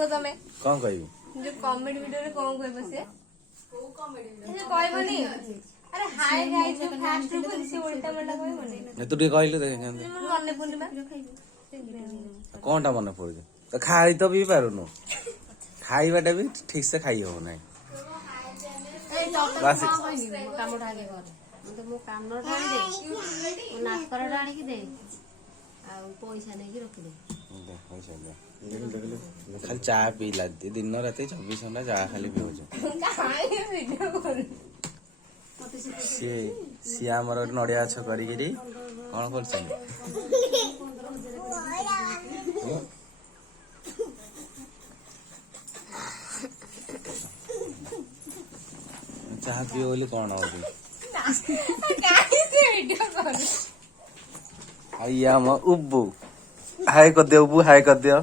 कुह तमे कौन कहबी जो कॉमेडी वीडियो रे कौन कहबो से को कॉमेडी वीडियो कहबनी अरे हाय गाइस जो फास्ट रू से उल्टा मल्टा कहबनी तू टे कहलु देखे केंदे मने पुनिमा कोनटा मने पड़ तो खाई तो भी पारुनु खाइबाटा भी ठीक से खाई हो नहीं बस काम उठा के कर तो मो काम न ठाणी दे ओ नाकर ठाणी की दे आ पैसा नै की रख दे खाली चाय पीला दिन रात 24 घंटा चाय खाली पियो सी आमर नड़िया गछ करी कौन कर चाह पियो बोली कौन हो उब्बू हाय कर दियो उब्बू हाय कर दियो